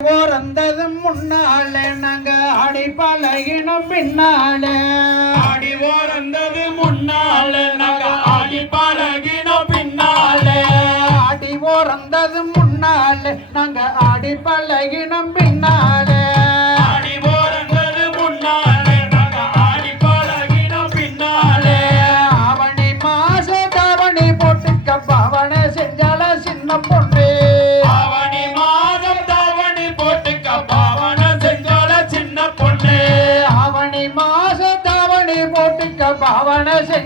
ஓரந்ததும் முன்னாலே நாங்க ஆடி பழகினோம் பின்னாலே. ஆடி ஓரந்தது முன்னாலே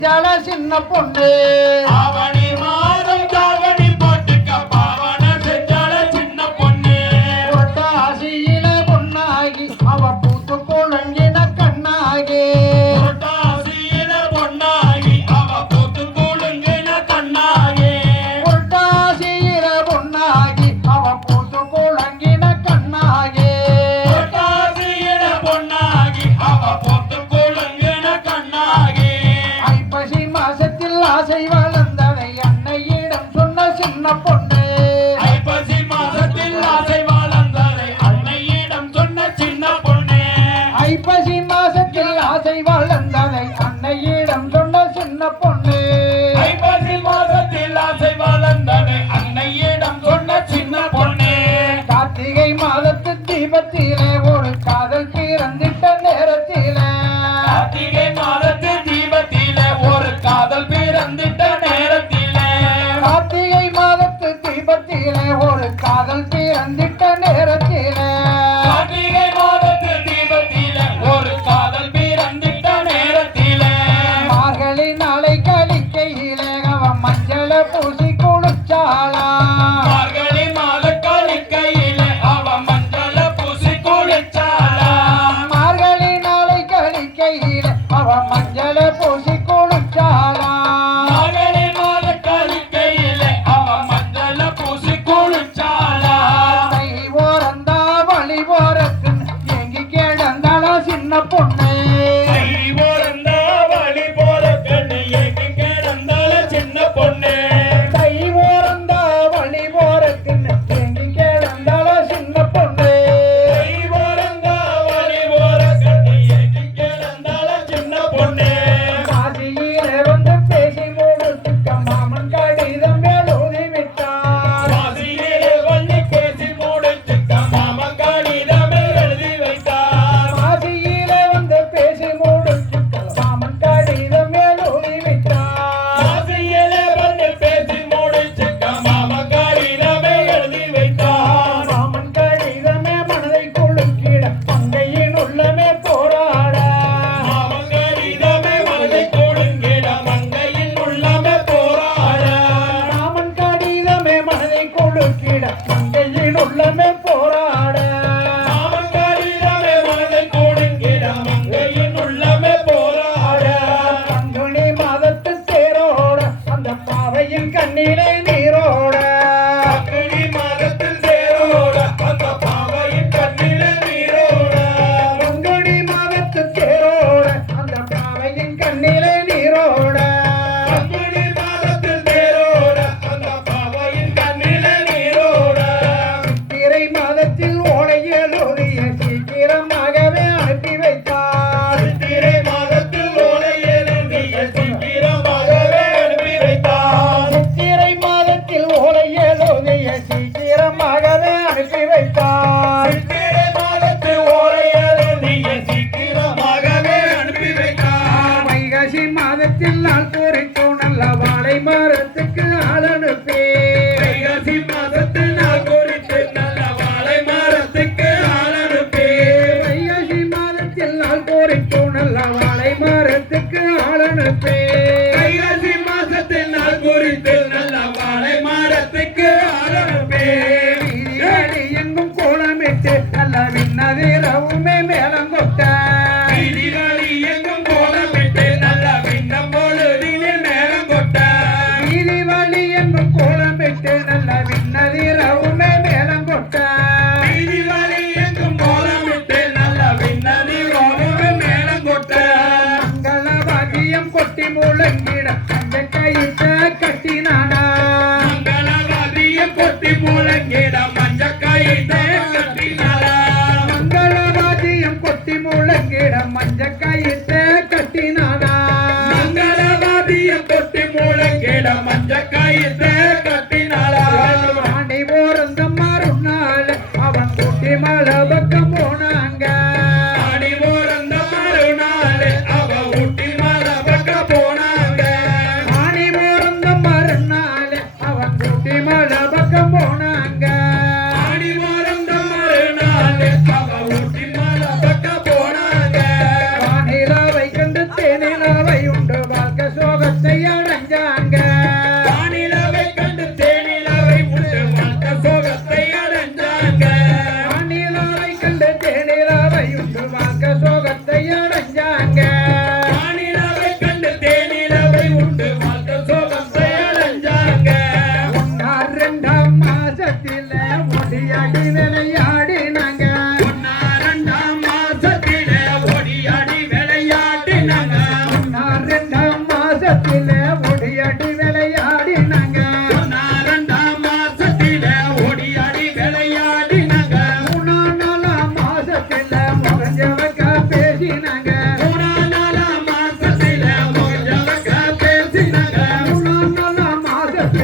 செஞ்சால சின்ன பொண்ணு. அவன் காதல் கண்ணிலே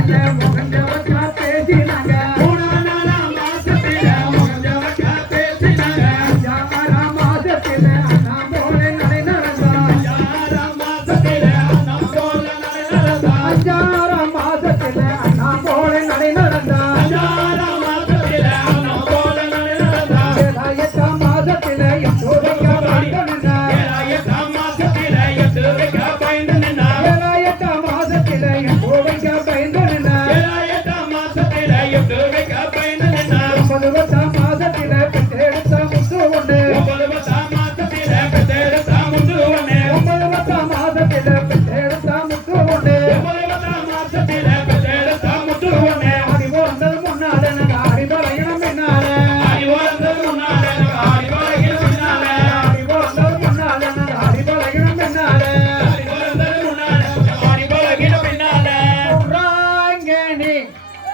मोहन देव मोहन देव पेजी नागा।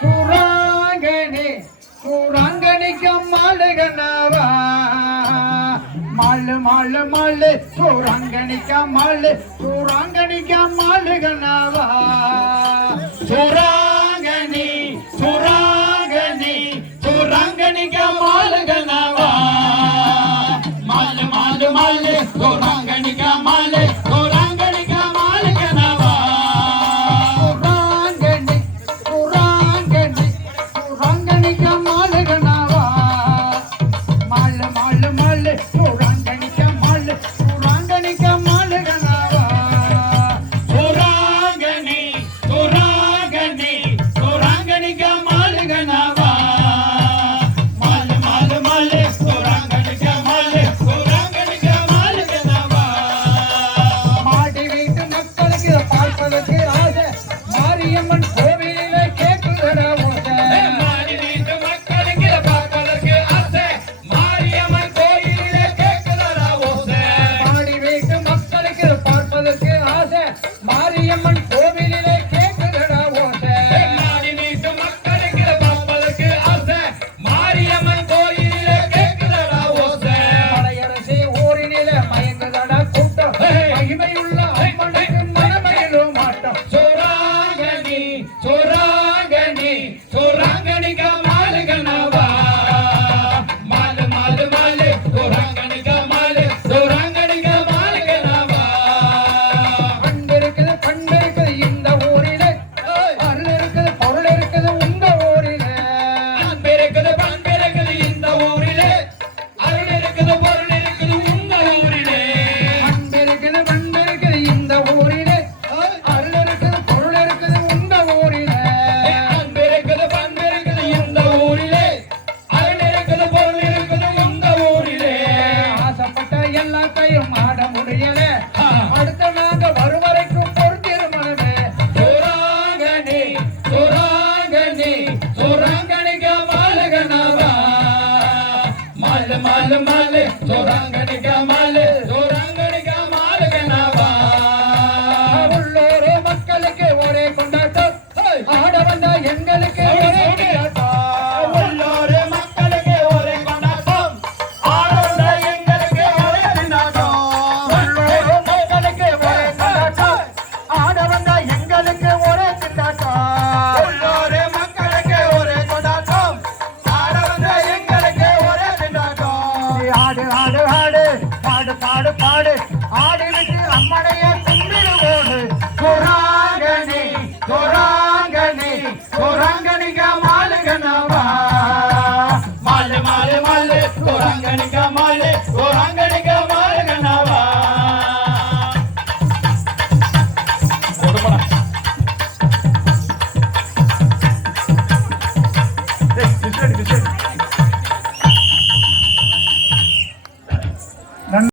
கூறாங்கனி கூறாங்கனிக்கு அம்மாளுகனவா? மாலு மாலு மாலு கூறாங்கனிக்கு அம்மாளு கூறாங்கனிக்கு அம்மாளுகனவா? சுராங்கனி சுராங்கனி சுராங்கனிக்கு அம்மாளுகனவா? மாலு மாலு மாலு கூறா uma போறாங்க.